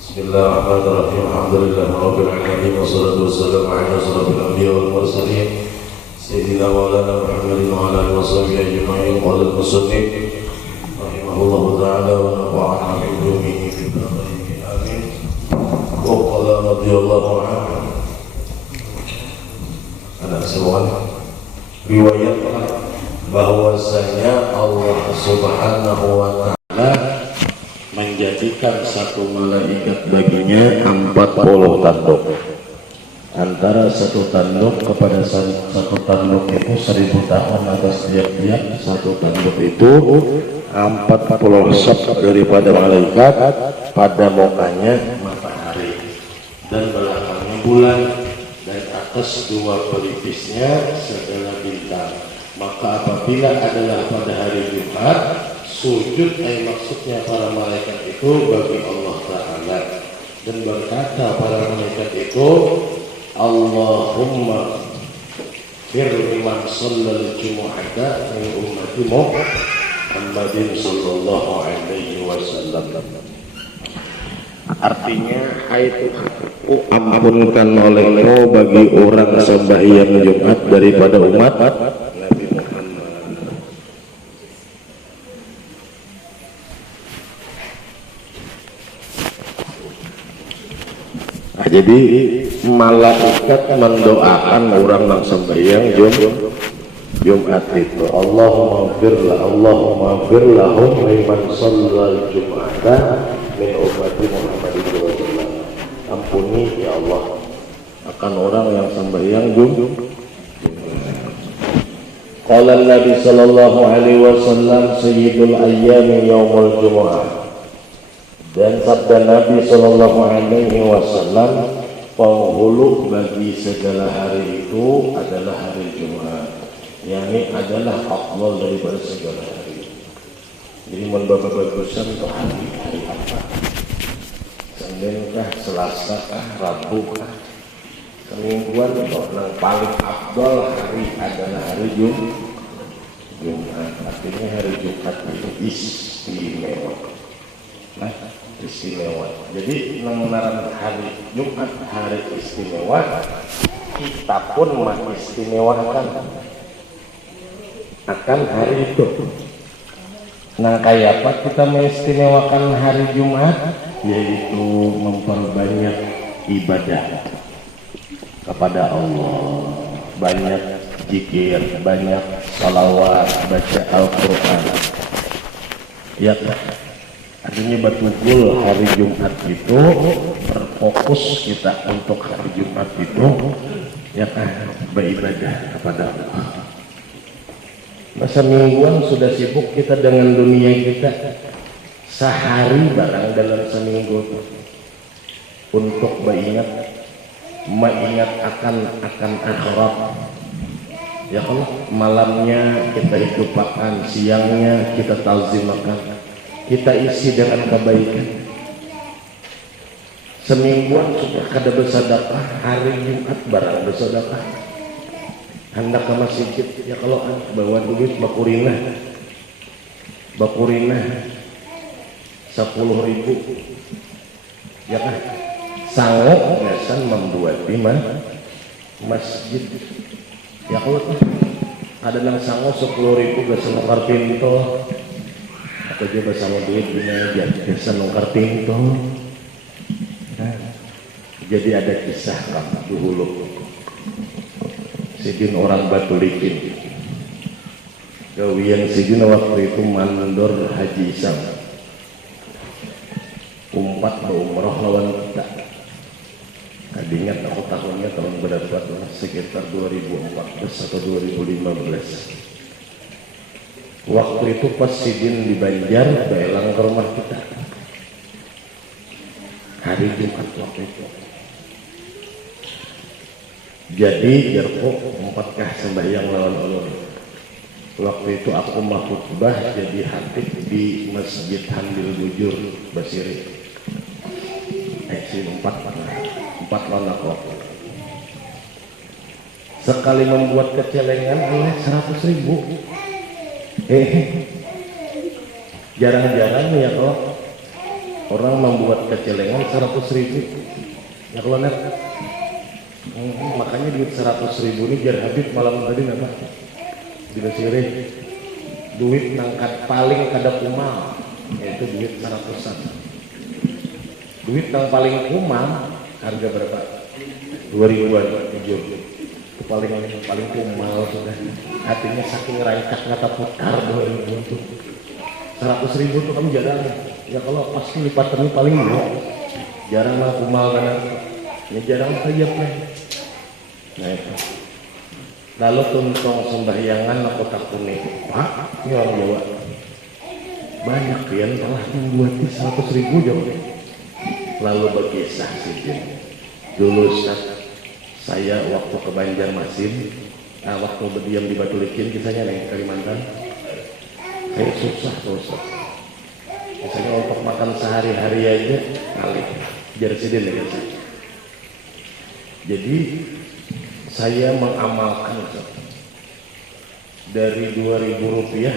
Bismillahirrahmanirrahim. Alhamdulillahirabbil alamin wassalatu wassalamu ala asyrafil anbiya'i wal mursalin sayyidina maulana Muhammadin wa ala alihi washabbihi ajma'in. Qala al-musannif rahimahullahu ta'ala wa nafa'ana bi ulumihi fid dharain amin. Wa qala radhiyallahu anhu ana sewan riwayat bahwasanya Allah Subhanahu wa ta'ala menjadikan satu malaikat baginya 40 tanduk. Antara satu tanduk kepada satu tanduk itu 1000 tahun atas tiap-tiap satu tanduk itu 40 sab daripada malaikat, pada mukanya matahari dan belakangnya bulan dan atas dua pelipisnya segala bintang. Maka apabila adalah pada hari Jumat, sujud maksudnya para malaikat itu bagi Allah Ta'ala, dan berkata para malaikat itu, Allahumma fir liman shallal jumu'ata min ummati Muhammadin sallallahu alaihi wasallam. Artinya, hai Tuhanku, ampunkan olehmu bagi orang sembahyang Jumat daripada umat Nabi Muhammad. Nah, jadi malaikat mendoakan orang yang sembahyang Jumat itu, Allahumma firlahum liman shallal jum'ata min ummati Muhammadin sallallahu alaihi wasallam. Ampuni ya Allah akan orang yang sembahyang Jumat. Qala Nabi sallallahu alaihi wasallam sayyidul ayyami yaumul jumu'ah. Dan sabda Nabi sallallahu alaihi wasallam, penghulu bagi segala hari itu adalah hari Jumat, yakni adalah afdal daripada segala hari. Jadi membagusan untuk hari apa? Senin kah, Selasa kah, Rabu kah, semingguan kok yang paling afdal hari adalah hari Jumat. Artinya hari Jumat itu istimewa. Nah, istimewa. Jadi mengenal hari Jumat hari istimewa, kita pun mengistimewakan akan hari itu. Nah, kayak apa kita mengistimewakan hari Jumat? Yaitu memperbanyak ibadah kepada Allah, banyak zikir, banyak salawat, baca Al-Quran. Ya, artinya betul hari Jumat itu berfokus kita untuk hari Jumat itu ya beribadah kepada Allah. Masa mingguan sudah sibuk kita dengan dunia kita, sehari barang dalam seminggu untuk mengingat akan akhirat. Ya Allah, malamnya kita lupakan, siangnya kita talzimakan, kita isi dengan kebaikan. Semingguan sudah kada bersedekah, hari Jumat barang bersedekah. Hendak ke masjid, ya kalau bawa duit bakurinah 10.000, ya kan? Sanggup biasan membuat di masjid. Ya kalau ada yang sanggup 10.000 biasa nukar pintu, atau juga sama duit gini biasa nukar pintu. Nah, jadi ada kisah dahulu. Sidin orang Batu Licin, gawian sidin waktu itu mandor Haji Isam, umpat berumroh lawan kita. Ingat aku tahunnya tahun berapa? Sekitar 2014 atau 2015. Waktu itu pas sidin di Banjar, belang ke rumah kita. Hari Jumat waktu itu. Jadi jarko 4 sembahyang lawan Allah. Waktu itu aku mau khutbah jadi khatib di Masjid Hamdil Bujur Basiri. Empat lawan aku. Sekali membuat kecelengan oleh 100.000. Jarang-jarang ya kok orang membuat kecelengan 100.000 ya kalau net. Makanya duit 100.000 ini jar Habib malam tadi nama di Mesir duit nangkat paling kada kumal yaitu duit 100-an. Duit yang paling kumal harga berapa? 2000-an jujur. Itu paling kumal sudah. Hatinya saking rancak kata putar 2000 itu. 100.000 itu kamu jarang. Ya kalau pasti lipatannya paling murah. Jarang lah kumal karena ya jarang saja kan. Nah itu. Lalu tuntong sembahyangan aku tak kuning. Pak, ini orang Jawa. Banyak yang telah membuat 100.000 jauh. Lalu berkisah sih. Dulu saya waktu ke Banjarmasin, waktu berdiam di Batu Licin, kisahnya nih Kalimantan. Saya susah. Misalnya untuk makan sehari-hari aja kali Jarsiden ya guys. Jadi saya mengamalkan dari 2.000 rupiah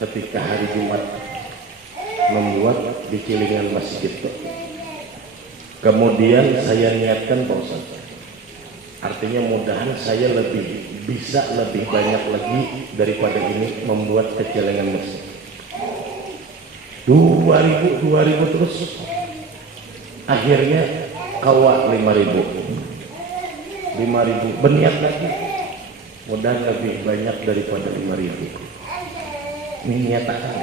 ketika hari Jumat membuat di Cilingan masjid. Kemudian saya niatkan Pak Ustaz, artinya mudahan saya bisa lebih banyak lagi daripada ini membuat kecelengan masjid. 2.000 terus akhirnya kawa 5.000 berniat lagi mudahan lebih banyak daripada 5.000 ini nyatakan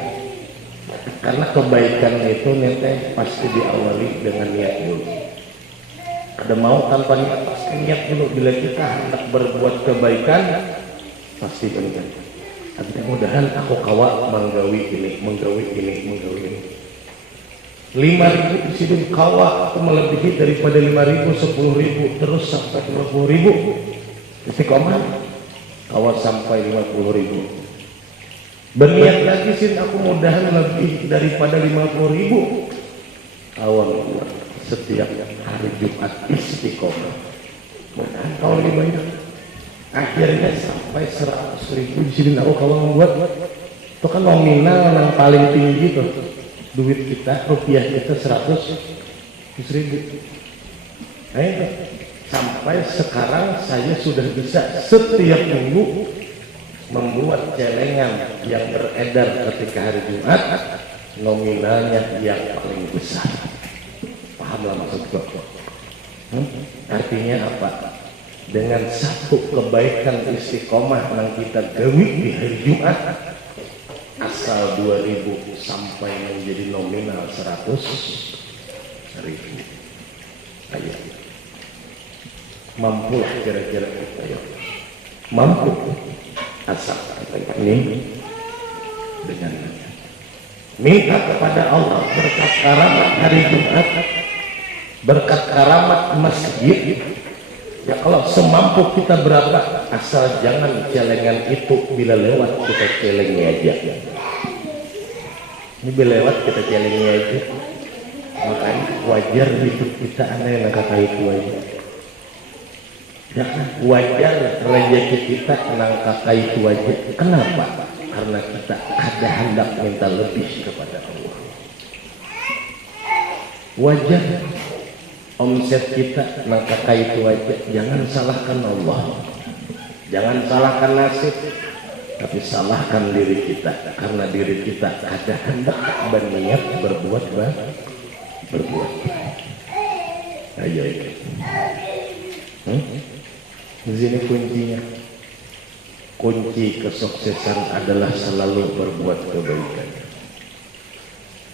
karena kebaikan itu nanti pasti diawali dengan niat dulu. Ada mau tanpa niat pasti niat dulu. Bila kita hendak berbuat kebaikan pasti berikan. Tapi mudahan aku kawa menggawi ini 5.000 di sini kawa aku melebihi daripada 5.000 10.000 terus sampai 50.000 istiqomah kawa sampai 50.000 berniat lagi sih aku mudahan lebih daripada 50.000 awal setiap hari Jumat istiqomah mudahan kau lebih banyak akhirnya sampai 100.000 di sini aku kalau membuat itu kan nominal yang paling tinggi tuh duit kita rupiah kita 100.000 sampai sekarang saya sudah bisa setiap minggu membuat celengan yang beredar ketika hari Jumat nominalnya yang paling besar. Pahamlah maksud gua? Artinya apa? Dengan satu kebaikan istiqomah yang kita gawi di hari Jumat asal 2.000 sampai menjadi nominal 100.000. Ayo. Mampu kira-kira kita ya. Mampu. Asal ini dengan minta kepada Allah berkat karamat hari Jumat, berkat karamat masjid. Ya kalau semampu kita berapa, asal jangan celengan itu bila lewat kita celengnya aja. Ini bila lewat kita celengnya aja. Makanya wajar hidup kita aneh yang kata itu aja. Ya, wajar rezeki kita nang kata itu aja. Kenapa? Karena kita ada hendak minta lebih kepada Allah. Wajar omset kita nang kata itu aja. Jangan salahkan Allah, jangan salahkan nasib, tapi salahkan diri kita. Karena diri kita ada hendak berniat berbuat baik. Ayo. Di sini kuncinya, kunci kesuksesan adalah selalu berbuat kebaikan.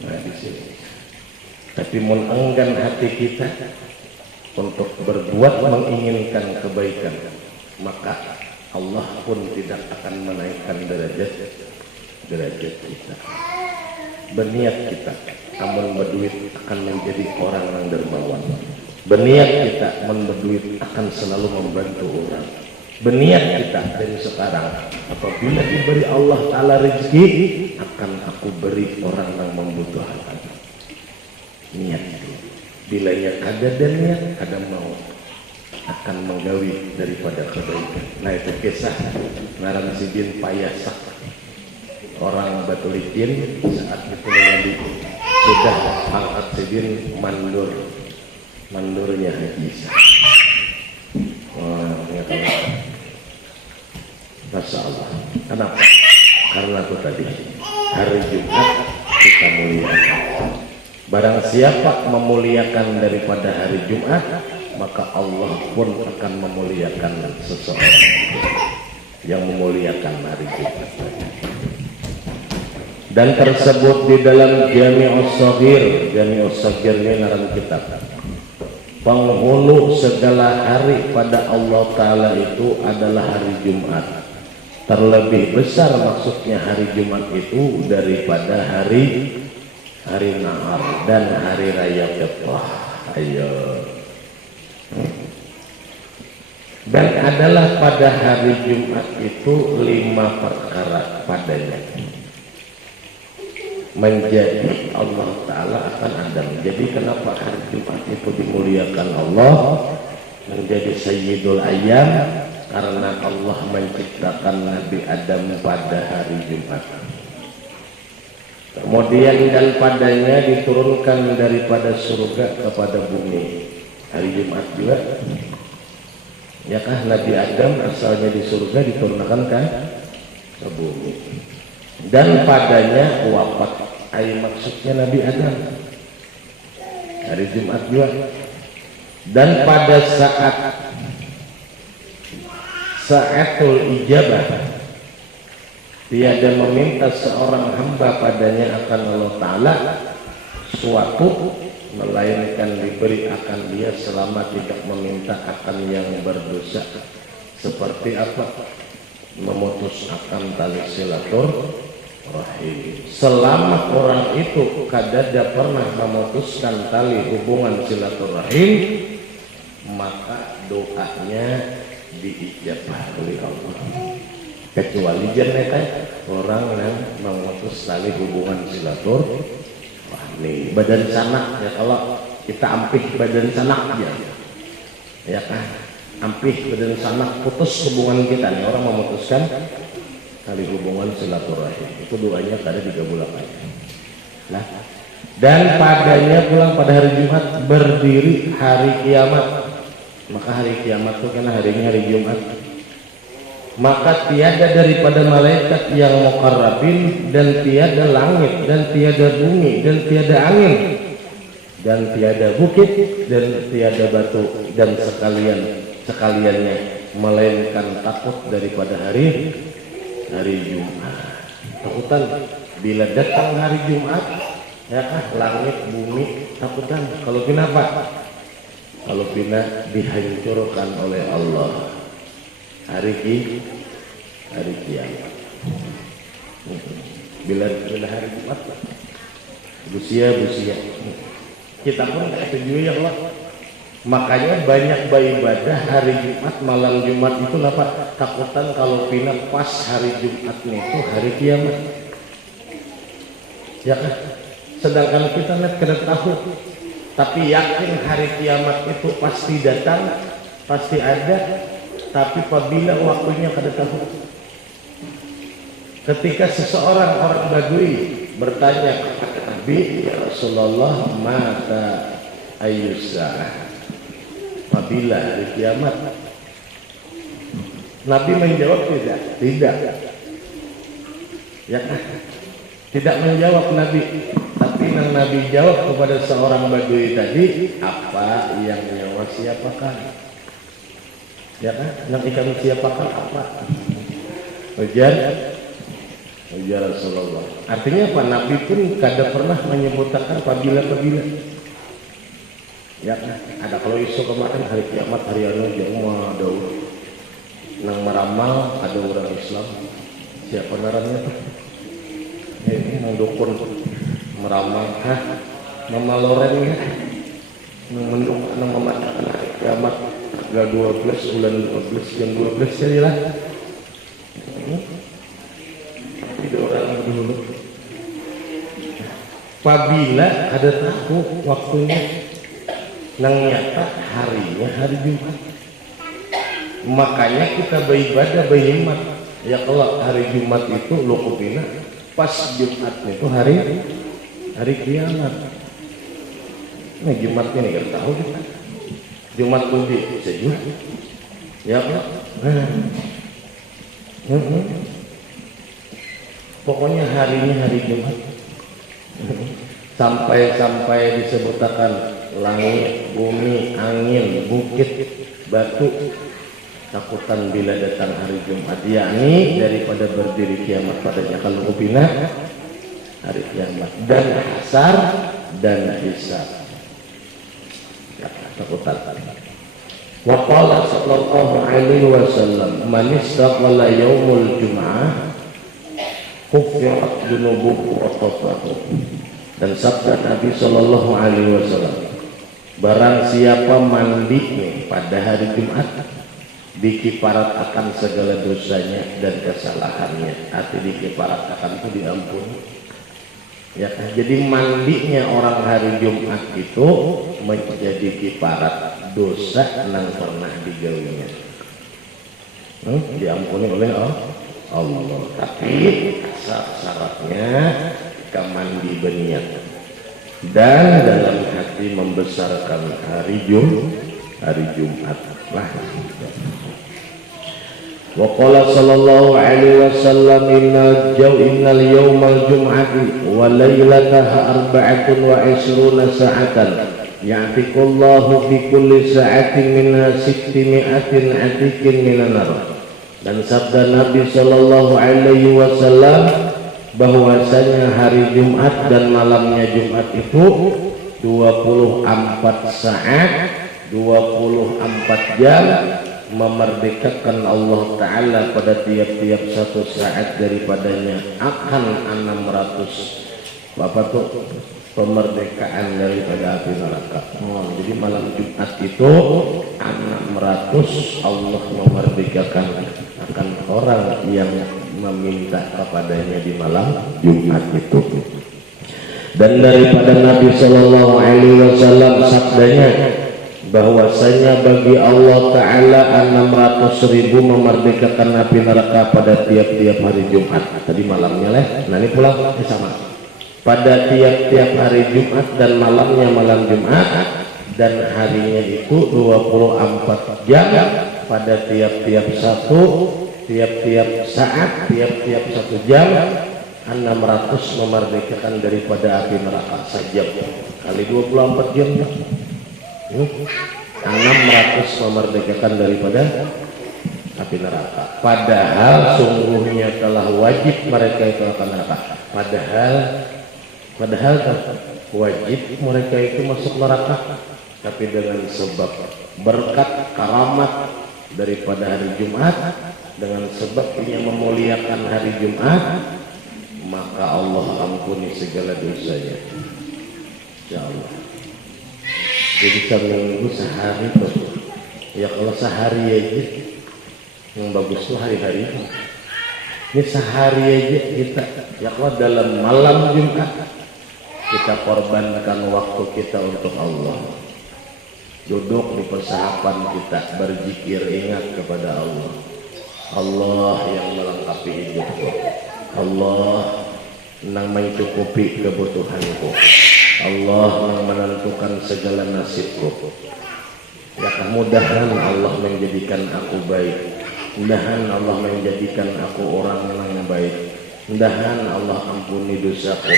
Nah di sini. Tapi mengenggan hati kita untuk berbuat menginginkan kebaikan, maka Allah pun tidak akan menaikkan derajat kita. Berniat kita, namun berduit akan menjadi orang yang dermawan. Berniat kita berduit akan selalu membantu orang. Berniat kita dari sekarang, apabila diberi Allah Ta'ala rezeki, akan aku beri orang yang membutuhkan. Niat dulu. Bila ia kada dan niat, kada mau, akan menggawi daripada kebaikan. Nah itu kisah ngaran Sidin Payasak, orang Batu Licin saat itu menjadi sudah angkat sidin mandurnya Haji Isa. Wah, ya Allah. Masya Allah. Kenapa? Karena itu tadi hari Jumat kita muliakan. Barang siapa memuliakan daripada hari Jumat, maka Allah pun akan memuliakan seseorang yang memuliakan hari Jumat. Dan tersebut di dalam Jami'us Shaghir. Jami'us Shaghir ini ngaran kitab. Penghulu segala hari pada Allah Ta'ala itu adalah hari Jumat. Terlebih besar maksudnya hari Jumat itu daripada hari Nahar dan hari Raya Fitah. Ayo. Dan adalah pada hari Jumat itu 5 perkara padanya menjadi Allah Ta'ala akan ada. Jadi kenapa hari Jumat itu dimuliakan Allah menjadi Sayyidul Ayyam? Karena Allah menciptakan Nabi Adam pada hari Jumat. Kemudian dan padanya diturunkan daripada surga kepada bumi hari Jumat juga. Ya kah, Nabi Adam asalnya di surga diturunkan ke bumi. Dan padanya wafat. Maksudnya Nabi Adam hari Jumat juga. Dan pada saatul ijabah, tiada meminta seorang hamba padanya akan Allah Ta'ala suatu, melainkan diberi akan dia selama tidak meminta akan yang berdosa. Seperti apa? Memutus akan tali silaturahim. Selama orang itu kadada pernah memutuskan tali hubungan silaturahim, maka doanya diijabah oleh Allah. Kecuali mereka orang yang memutus tali hubungan silaturahmi. Badan sanak ya, kalau kita ampih badan sanak ya kan, ampih badan sanak, putus hubungan kita nih, orang memutuskan tali hubungan silaturahim. Itu doanya kada 3 bulan aja. Nah, dan padanya pulang pada hari Jumat berdiri hari kiamat. Maka hari kiamat itu karena harinya hari Jumat, maka tiada daripada malaikat yang muqarrabin, dan tiada langit, dan tiada bumi, dan tiada angin, dan tiada bukit, dan tiada batu, dan sekaliannya melainkan takut daripada hari Jumat. Takutan bila datang hari Jumat, ya kah, langit bumi takutan. Kalau kenapa? Kalau bina dihancurkan oleh Allah hari kiamat. Bila hari Jumat busia kita pun tak setuju ya Allah. Makanya banyak beribadah hari Jumat, malam Jumat itu apa? Takutan kalau bina pas hari Jumatnya itu hari kiamat. Ya kan? Sedangkan kita lihat kena tahu, tapi yakin hari kiamat itu pasti datang, pasti ada. Tapi apabila waktunya kada tahu. Ketika seseorang orang Badui bertanya kepada Nabi, ya Rasulullah, mata ayyusah, apabila hari kiamat? Nabi menjawab tidak. Ya kan? Tidak menjawab Nabi. Tapi yang Nabi jawab kepada seorang Badui tadi, apa yang nyawa siapakah? Ya kan? Yang ikan siapakah apa? Ujar Rasulullah. Artinya apa? Nabi pun kada pernah menyebutkan apabila. Ya kan? Ada kalau isu kemarin hari kiamat hari anu jauh Daud nang meramal, ada orang Islam. Siapa ngarannya? Ini nang dukun meramal, Mama Loren ya, nang mematakan hari kiamat tanggal 12 bulan 12 jam 12 jadilah. Tidak orang dulu. Apabila ada tahu waktunya, nang nyata harinya hari Jumat. Makanya kita beribadah berhemat. Ya kalau hari Jumat itu lokupina pas Jumatnya itu hari hari kiamat. Nah Jumat ini nggak tahu kita. Jumat pundi sejujurnya. Ya Pak. Pokoknya harinya hari Jumat. Sampai disebutkan langit, bumi, angin, bukit, batu takutan bila datang hari Jumat, yakni daripada berdiri kiamat padanya kalau kubina hari kiamat dan hasar dan hisab. Ya, takutan. Wa qala sallallahu alaihi wasallam man istaqala yaumul jum'ah kuffirat dunubuhu wa qatahu. Dan sabda Nabi sallallahu alaihi wasallam, barang siapa mandinya pada hari Jumat dikiparat akan segala dosanya dan kesalahannya. Arti dikiparat akan itu diampuni. Ya, jadi mandinya orang hari Jumat itu menjadi kiparat dosa nang pernah digawinya. Diampuni oleh Allah. Tapi syaratnya mandi berniat dan dalam hati membesarkan hari Jumat. Wa qala sallallahu alaihi wasallam innal yawmal jum'ati wa laylataha arba'atun wa ishruna sa'atan ya'tiqullahu fi kulli sa'atin minha 600 atikin minan nar. Dan sabda Nabi sallallahu alaihi wasallam bahwasanya hari Jumat dan malamnya Jumat itu 24 saat 24 jam memerdekakan Allah Ta'ala pada tiap-tiap satu saat daripadanya akan 600 apa tuh pemerdekaan daripada api neraka. Jadi malam Jumat itu 600 Allah memerdekakan akan orang yang meminta kepadanya di malam Jumat itu. Dan daripada Nabi Sallallahu Alaihi Wasallam sabdanya bahwasanya bagi Allah Ta'ala 600.000 memerdekakan api neraka pada tiap-tiap hari Jumat. Tadi malamnya nah ini pulang sama pada tiap-tiap hari Jumat dan malamnya malam Jumat dan harinya itu 24 jam pada tiap-tiap saat, tiap-tiap 1 jam 600 memerdekakan daripada api neraka saja kali 24 jam 600 memerdekakan daripada api neraka. Padahal sungguhnya telah wajib mereka itu akan neraka. Padahal wajib mereka itu masuk neraka, tapi dengan sebab berkat karamat daripada hari Jumat, dengan sebab ia memuliakan hari Jumat, maka Allah ampuni segala dosanya. Ya Allah. Jadi seminggu sehari tuh, ya kalau sehari aja yang bagus tuh hari-hari ini sehari aja kita, ya kalau dalam malam Jumat kita korbankan waktu kita untuk Allah, duduk di persahapan kita berzikir ingat kepada Allah, Allah yang melengkapi hidupku, Allah yang mencukupi kebutuhanku, Allah yang menentukan segala nasibku. Ya mudahan Allah menjadikan aku baik, mudahan Allah menjadikan aku orang yang baik, mudahan Allah ampuni dosaku.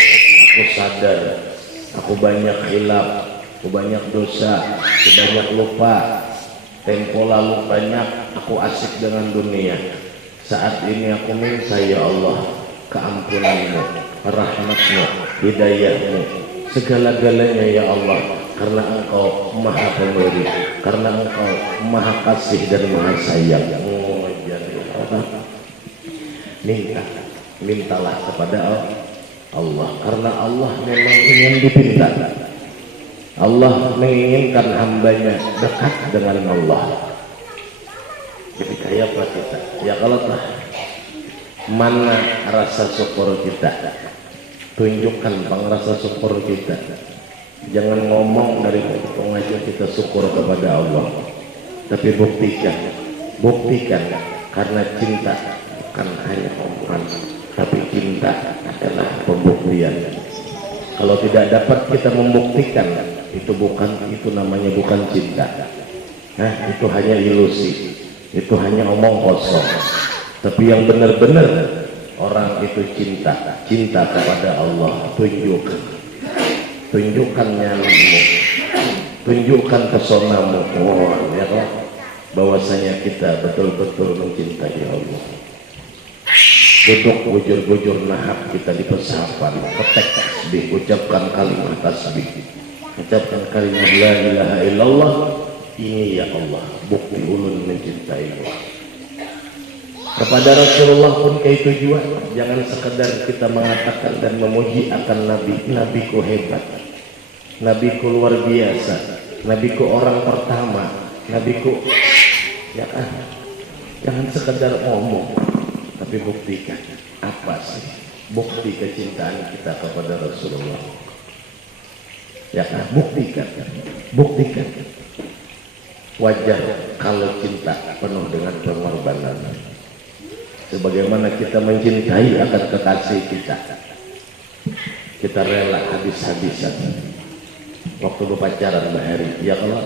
Aku sadar aku banyak hilaf, aku banyak dosa, aku banyak lupa. Tempo lalu banyak aku asik dengan dunia. Saat ini aku minta ya Allah keampunanmu, rahmatmu, hidayahmu, segala-galanya ya Allah, karena Engkau maha pemberi, karena Engkau maha kasih dan maha sayang. Mintalah kepada Allah, karena Allah memang ingin dipinta. Allah menginginkan hambanya dekat dengan Allah. Jadi kayak apa kita? Ya kalau mana rasa syukur kita, tunjukkan rasa syukur kita. Jangan ngomong dari pengajian kita syukur kepada Allah, tapi buktikan karena cinta bukan hanya omongan, tapi cinta adalah pembuktian. Kalau tidak dapat kita membuktikan, itu namanya bukan cinta. Nah, itu hanya ilusi, itu hanya omong kosong. Tapi yang benar-benar orang itu cinta kepada Allah. Tunjukkan nyalimu, tunjukkan pesonamu, ya kan? Bahwasanya kita betul-betul mencintai Allah. Duduk bujur-bujur nahak kita di pesapan, petek tasbih, ucapkan kalimat tasbih, ucapkan kalimat la ilaha illallah. Ini ya Allah bukti ulun mencintai Allah. Kepada Rasulullah pun kayak tujuan. Jangan sekedar kita mengatakan dan memuji akan Nabiku hebat, Nabiku luar biasa, Nabiku orang pertama, Nabiku, ya kan? Jangan sekedar ngomong, tapi buktikan apa sih bukti kecintaan kita kepada Rasulullah. Ya kan? Buktikan. Wajar kalau cinta penuh dengan pengorbanan. Sebagaimana kita mencintai akan kekasih kita rela habis-habisan. Waktu berpacaran Mbak Heri, ya kalau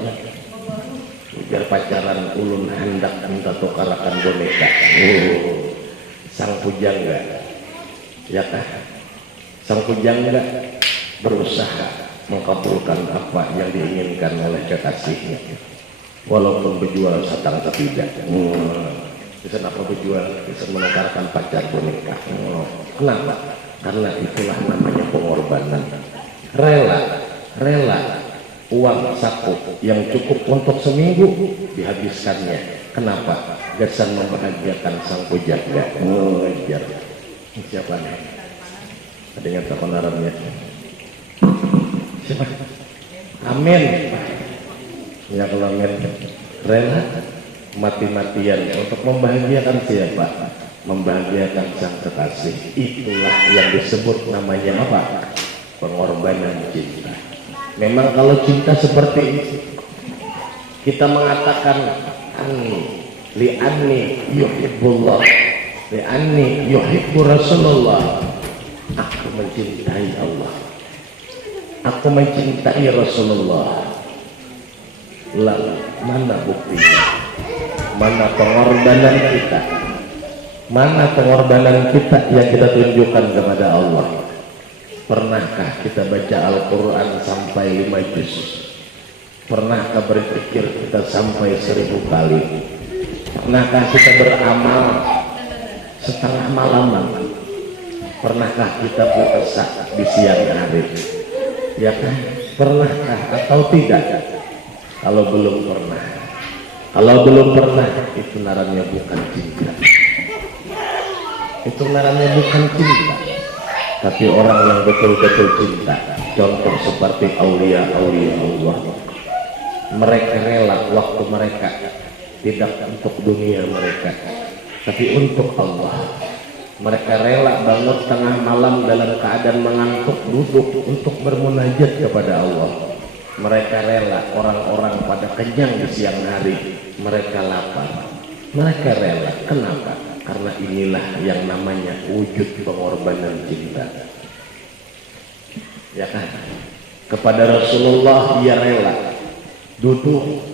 biar pacaran ulun hendak minta tukarakan boneka. Sang pujangga, ya kan? Sang pujangga berusaha mengabulkan apa yang diinginkan oleh kekasihnya, walaupun berjual satang tidak. Bisa apa berjual, bisa menukarkan pacar boneka. Kenapa? Karena itulah namanya pengorbanan. Rela uang saku yang cukup untuk seminggu dihabiskannya. Kenapa? Gasan membahagiakan sang pujangga. Ngejar. Siapa nih? Ada yang tak penaramnya? Siapa? Amin. Ya kalau amin. Rela mati-matian untuk membahagiakan siapa? Membahagiakan sang kekasih. Itulah yang disebut namanya apa? Pengorbanan cinta. Memang kalau cinta seperti itu, kita mengatakan li'anni yuhibbullah, li'anni yuhibbu Rasulullah. Aku mencintai Allah, aku mencintai Rasulullah. Lalu mana buktinya? Mana pengorbanan kita? Mana pengorbanan kita yang kita tunjukkan kepada Allah? Pernahkah kita baca Al-Quran sampai 5 juz? Pernahkah berpikir kita sampai 1000 kali? Pernahkah kita beramal setengah malaman? Pernahkah kita puasa di siang hari? Ya kan? Pernahkah atau tidak? Kalau belum pernah, itu narannya bukan cinta. Itu narannya bukan cinta. Tapi orang yang betul-betul cinta, contoh seperti aulia-aulia Allah, mereka rela waktu mereka tidak untuk dunia mereka, tapi untuk Allah. Mereka rela bangun tengah malam dalam keadaan mengantuk, duduk untuk bermunajat kepada Allah. Mereka rela orang-orang pada kenyang di siang hari, mereka lapar. Mereka rela. Kenapa? Karena inilah yang namanya wujud pengorbanan cinta. Ya kan? Kepada Rasulullah dia rela duduk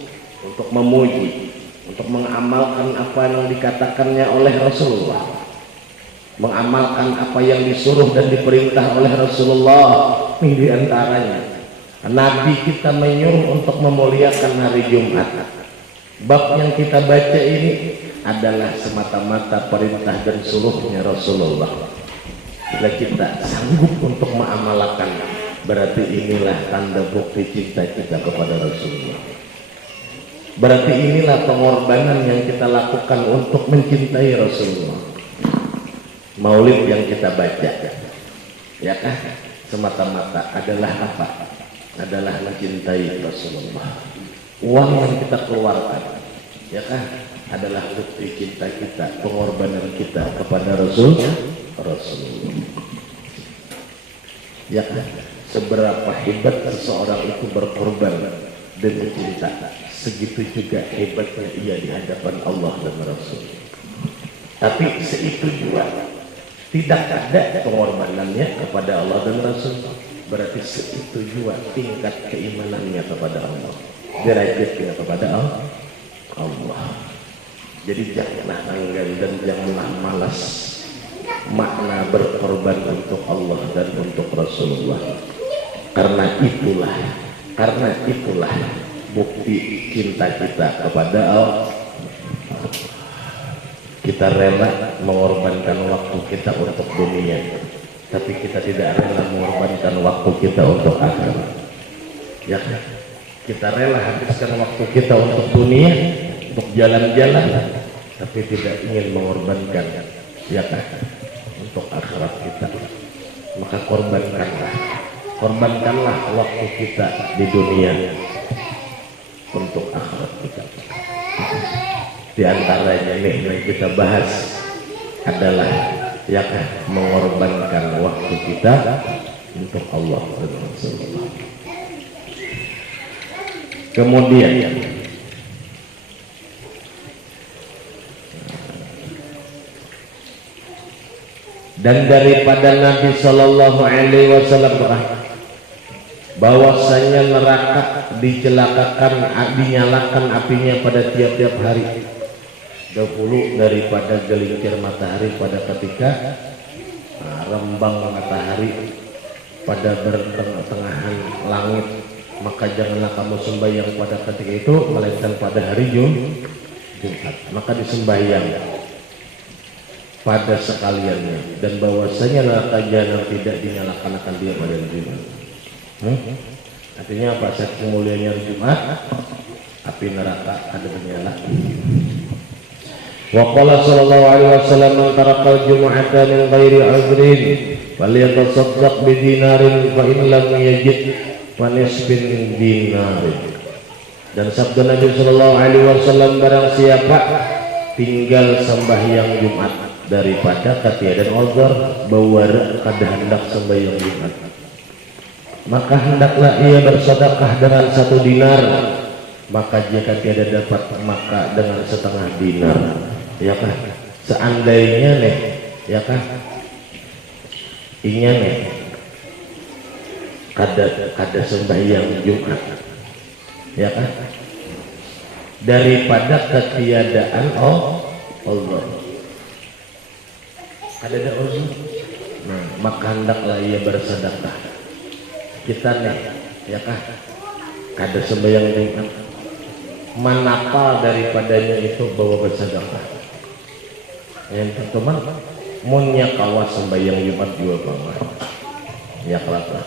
untuk memuji, untuk mengamalkan apa yang dikatakannya oleh Rasulullah, mengamalkan apa yang disuruh dan diperintah oleh Rasulullah. Ini diantaranya Nabi kita menyuruh untuk memuliakan hari Jumat. Bab yang kita baca ini adalah semata-mata perintah dan suruhnya Rasulullah. Bila kita sanggup untuk mengamalkan, berarti inilah tanda bukti cinta kita kepada Rasulullah. Berarti inilah pengorbanan yang kita lakukan untuk mencintai Rasulullah. Maulid yang kita baca, ya kan, semata-mata adalah apa? Adalah mencintai Rasulullah. Uang yang kita keluarkan, ya kan, adalah bukti cinta kita, pengorbanan kita kepada Rasulullah. Ya kan, seberapa hebat seseorang itu berkorban demi cinta, segitu juga hebatnya ia di hadapan Allah dan Rasul. Tapi seitu juga tidak ada pengorbanannya kepada Allah dan Rasul. berarti itu juga tingkat keimanannya kepada Allah, derajatnya kepada Allah. Jadi janganlah enggan dan janganlah malas makna berkorban untuk Allah dan untuk Rasulullah. Karena itulah bukti cinta kita kepada Allah. Kita rela mengorbankan waktu kita untuk dunia, tapi kita tidak rela mengorbankan waktu kita untuk akhirat. Ya, kita rela habiskan waktu kita untuk dunia, untuk jalan-jalan, tapi tidak ingin mengorbankan, ya kan, untuk akhirat kita. Maka korbankanlah waktu kita di dunia untuk akhirat kita. Di antaranya nih yang kita bahas adalah ya kan, mengorbankan waktu kita untuk Allah. Kemudian dan daripada Nabi Shallallahu Alaihi Wasallam bahwasanya neraka dinyalakan apinya pada tiap-tiap hari dahulu daripada gelincir matahari pada ketika rembang matahari pada pertengahan langit, maka janganlah kamu sembahyang pada ketika itu melainkan pada hari Jumat, maka disembahyang pada sekaliannya, dan bahwasanya neraka jahanam tidak dinyalakan akan dia pada hari Jumat. Artinya apa? Saat kemuliaannya hari Jumat, api neraka ada menyala. Wa qala sallallahu alaihi wasallam man tarakal jumu'ata min ghairi uzrin falyatasaddaq bi dinarin fa in lam yajid fa nisfin dinarin. Dan sabda Nabi sallallahu alaihi wasallam, barang siapa tinggal sembahyang Jumat daripada ketiadaan uzur bahwa kada hendak sembahyang Jumat, maka hendaklah ia bersedekah dengan 1 dinar, maka jika tiada dapat maka dengan setengah dinar. Ya kan, seandainya nih, ya kan, inya nih kada sembahyang Jumat, ya kan, daripada ketiadaan Allah, ada uzur, nah maka hendaklah ia bersedekah. Kita nih, ya kan, kada sembahyang Jumat, manapal daripadanya itu bawa bersedekah. Yang teman munnya kawas sembahyang Jumat juga bangga, ya kelapa.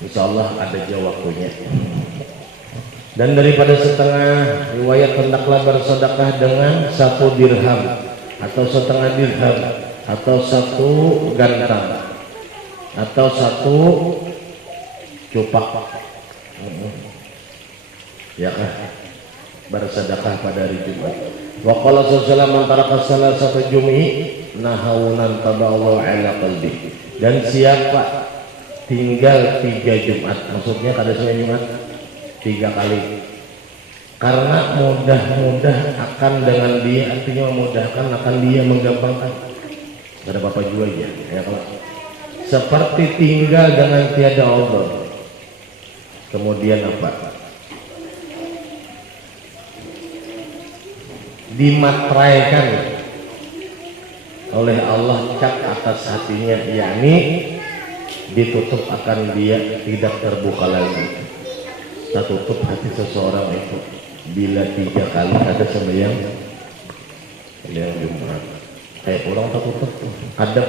Insyaallah ada jauh waktunya. Dan daripada setengah riwayat hendaklah bersedekah dengan 1 dirham atau setengah dirham atau 1 gantang atau 1 cupak, ya kan, bersedekah pada hari Jumat. Wa qala sallallahu antara salah satu jum'i nahawunan taballahu ala qalbi. Dan siapa tinggal 3 Jumat, maksudnya kada semua Jumat 3 kali, karena mudah-mudah akan dengan dia, artinya memudahkan akan dia, menggampangkan. Ada bapak juga ya kalau seperti tinggal dengan tiada Allah. Kemudian apa? Dimatraikan oleh Allah cap atas hatinya, yakni ditutup akan dia, tidak terbuka lagi. Kita tutup hati seseorang itu bila 3 kali ada sembahyang Jumat. Kayak orang tertutup adab,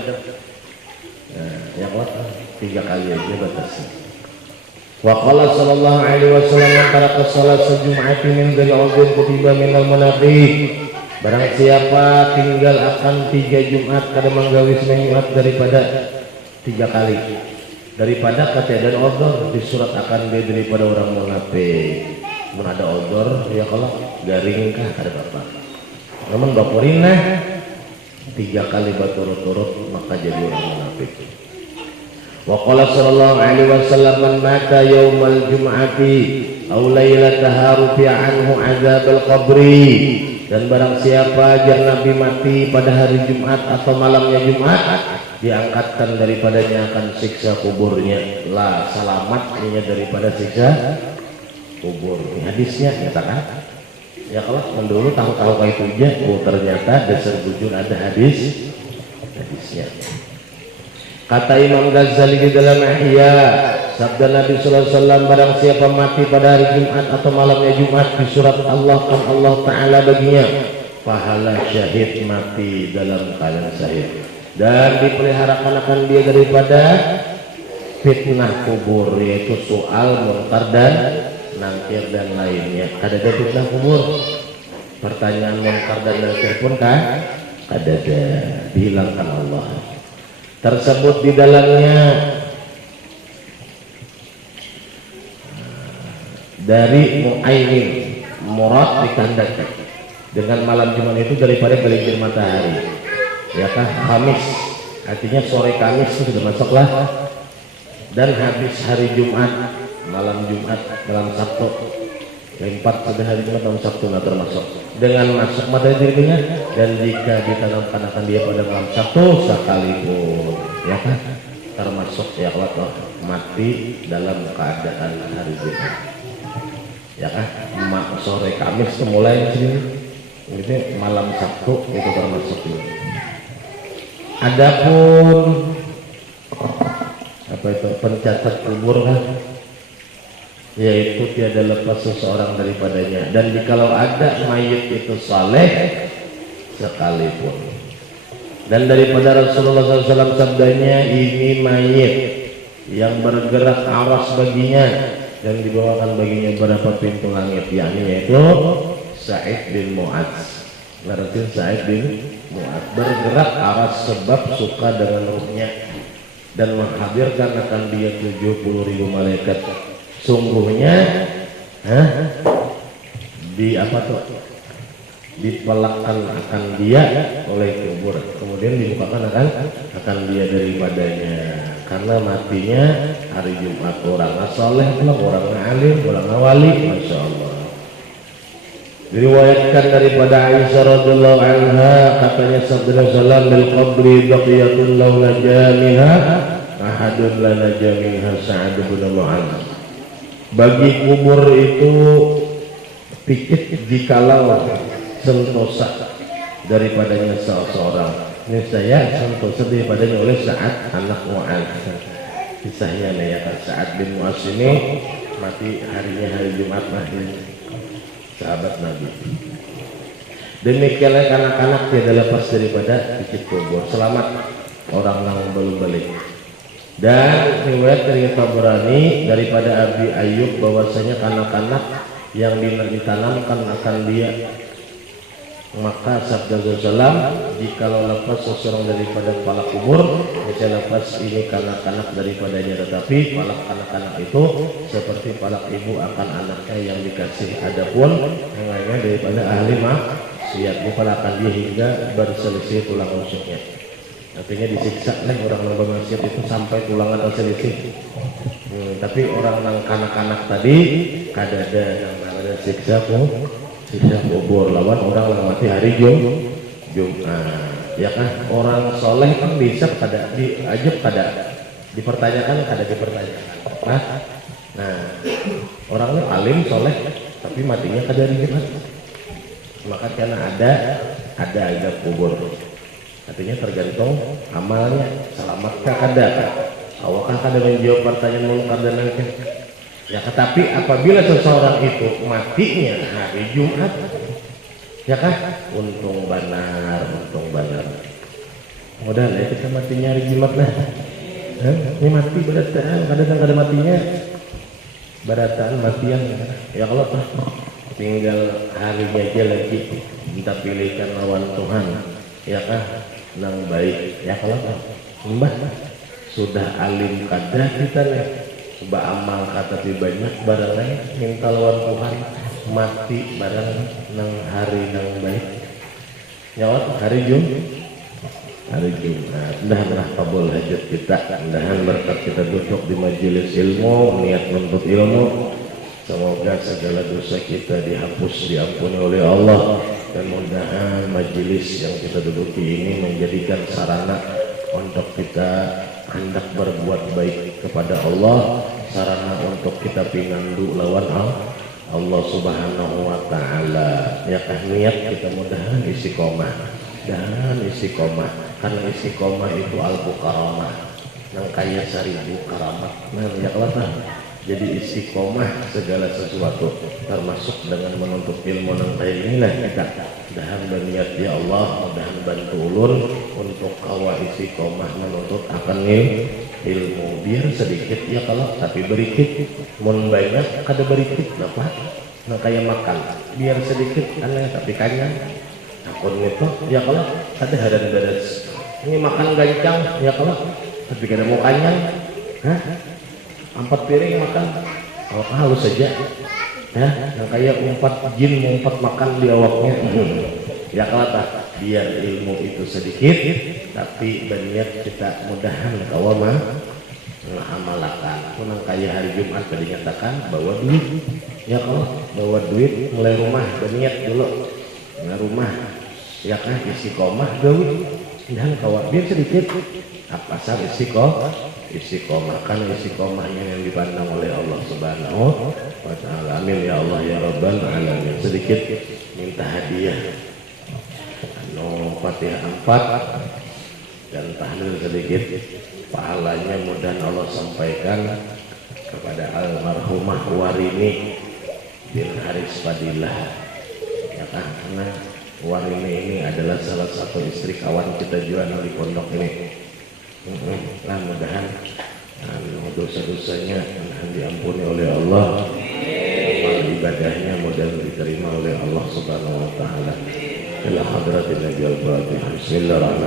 yang kuat 3 kali aja batasnya. Wa qala sallallahu alaihi wasallam antara salat sejum'ati min dari uzur kutiba minal munafiq. Barang siapa tinggal akan 3 Jumat kada menggawi Jumat daripada 3 kali daripada ketiadaan uzur, disurat akan dia daripada orang munafik. Mun ada uzur ya kalau garing kah kada apa-apa. Namun bapurinah 3 kali berturut-turut maka jadi orang munafik. Wa qala sallallahu alaihi wasallam man mata yaumal jum'ati aw lailataha rufi'a anhu adzabal qabri. Dan barang siapa ajal Nabi mati pada hari Jumat atau malamnya Jumat, diangkatkan daripadanya akan siksa kuburnya. La selamatnya daripada siksa kubur. Ini hadisnya nyatakan. Ya kalau dulu tahu-tahu kayak itu aja, oh ternyata dasar bujur ada hadisnya. Kata Imam Ghazali di dalam Ihya, sabda Nabi sallallahu alaihi wasallam, barang siapa mati pada hari Jumat atau malamnya Jumat, di surat Allah kan Allah Ta'ala baginya pahala syahid mati dalam keadaan syahid, dan dipeliharakan akan dia daripada fitnah kubur, yaitu soal munkar dan nangkir dan lainnya. Ada fitnah kubur, pertanyaan munkar dan nangkir pun kan ada dihilangkan Allah. Tersebut di dalamnya dari Mu'aymin Murad dikandangkan dengan malam Jumat itu daripada gelincir matahari, ya kan, Kamis, artinya sore Kamis itu sudah masuklah, dan habis hari Jumat, malam Jumat, malam Sabtu, keempat sudah hari Jumat, malam Sabtu nggak termasuk dengan masuk matahari dirinya, dan jika ditanamkan akan dia pada malam Sabtu sekalipun, ya kan, termasuk ya Allah mati dalam keadaan hari Jumat, ya kan, sore Kamis itu mulai sini, ini malam Sabtu itu termasuk ini. Adapun apa itu pencatat kubur kan, yaitu tiada lepas seseorang daripadanya, dan jikalau ada mayit itu saleh sekalipun. Dan daripada Rasulullah SAW sabdanya, ini mayit yang bergerak awas baginya dan dibawakan baginya berapa pintu langit, yakni yaitu Sa'id bin Mu'adz. Berarti Sa'id bin Mu'adz bergerak awas sebab suka dengan ruhnya, dan menghadirkan akan dia 70.000 malaikat. Sungguhnya di apa tuh, dipelakkan akan dia oleh kubur, kemudian dibukakan akan dia daripadanya, karena matinya hari Jumat. Orang saleh, orang alim, orang wali, masya Allah. Diriwayatkan daripada Aisyah radhiyallahu anha, katanya sabda Rasulullah, bil qabri baqiyatun law najamiha ahadun la najamiha Sa'ad bin Mu'adz. Bagi kubur itu pikit jikalau sentosa daripadanya seseorang. Ini saya sentosa daripadanya oleh Sa'ad anak Mu'adz. Kisahnya nih ya, Sa'ad bin Mu'adz ini mati harinya hari Jumat, sahabat Nabi. Demikianlah anak-anak tiada lepas daripada pikit kubur. Selamat orang yang belum balik. Dan riwayat dari Tabrani daripada Abi Ayyub bahwasanya kanak-kanak yang ditanamkan akan dia, maka sabda Rasulullah, jikalau lepas seseorang daripada kepala kubur, bisa lepas ini kanak-kanak daripadanya, tetapi palak kanak-kanak itu seperti palak ibu akan anaknya yang dikasih. Adapun yang lainnya daripada ahli maksiat, dipalakan dia hingga berselisih tulang rusuknya. Artinya disiksa orang yang bermaksiat itu sampai tulangan terselisih. Tapi orang yang kanak-kanak tadi kadada yang ada siksa kubur lawan orang yang mati hari Jumat, ya kan. Orang soleh kan bisa kada diajab, kada dipertanyakan, kada dipertanyakan. Nah, orangnya alim soleh tapi matinya kada dihimat, maka karena ada kubur. Artinya tergantung amalnya, selamatkah kada, awakah kada menjawab pertanyaan munkar dan nangkir. Ya, tetapi apabila seseorang itu matinya hari Jumat, ya kan, untung benar. Mudah ya kita matinya hari Jumat lah. Ini mati berataan, kadang kada matinya berataan matian. Ya kalau tinggal harinya aja lagi, minta pilihkan lawan Tuhan, ya kan, nang baik. Ya kalau mbah sudah alim kada kita nih, amal kata banyak barang minta lawan Tuhan, mati barang nang hari nang baik. Nyawat hari Jumat, mudah-mudahan kabul hajat kita, mudah-mudahan berkat kita duduk di majelis ilmu, niat menuntut ilmu, Semoga segala dosa kita dihapus, diampuni oleh Allah, dan mudah-mudahan majelis yang kita duduki ini menjadikan sarana untuk kita hendak berbuat baik kepada Allah, sarana untuk kita pinandu lawan Allah Subhanahu wa Ta'ala. Ya kan, niat kita mudahan istiqomah dan istiqomah, karena istiqomah itu al-bukaramah nang kaya 1000 karamat. Nah, ya Allah, jadi istiqomah segala sesuatu termasuk dengan menuntut ilmu nang kaya inilah kita mudahan berniat ya Allah, mudahan bantu ulun untuk kawa istiqomah menuntut akan ilmu, biar sedikit ya kalau tapi berikit, mun banyak kada berikit apa nah kayak makan biar sedikit aneh tapi kanyang akun itu ya kalau ada hadan beres ini makan gancang ya kalau tapi kada mau kanyang. Hah? 4 piring makan halus saja ya, yang kayak 4 jin ngumpet makan di awaknya. Ya kalau tak biar ilmu itu sedikit tapi berniat kita mudahan kawama mengamalkan. Menang kayak hari Jumat tadi nyatakan bawa duit ya kalau bawa duit mulai rumah berniat dulu mulai rumah ya kan istiqomah dulu dan kawan biar sedikit apa sah istiqomah karena istiqomahnya yang dipandang oleh Allah Subhanahu wa Ta'ala. Amin ya Allah ya Rabbal Alamin. Sedikit minta hadiah Fatihah 4 dan tahlil sedikit, pahalanya mudah Allah sampaikan kepada almarhumah Warini bin Haris Fadilah ya kan, karena Warini ini adalah salah satu istri kawan kita juga di pondok ini. Nah mudahan dosa-dosanya diampuni oleh Allah, amal ibadahnya mudah diterima oleh Allah Subhanahu wa Ta'ala. Ila hadratin Nabi al-Fatihah. Bismillahirrahmanirrahim.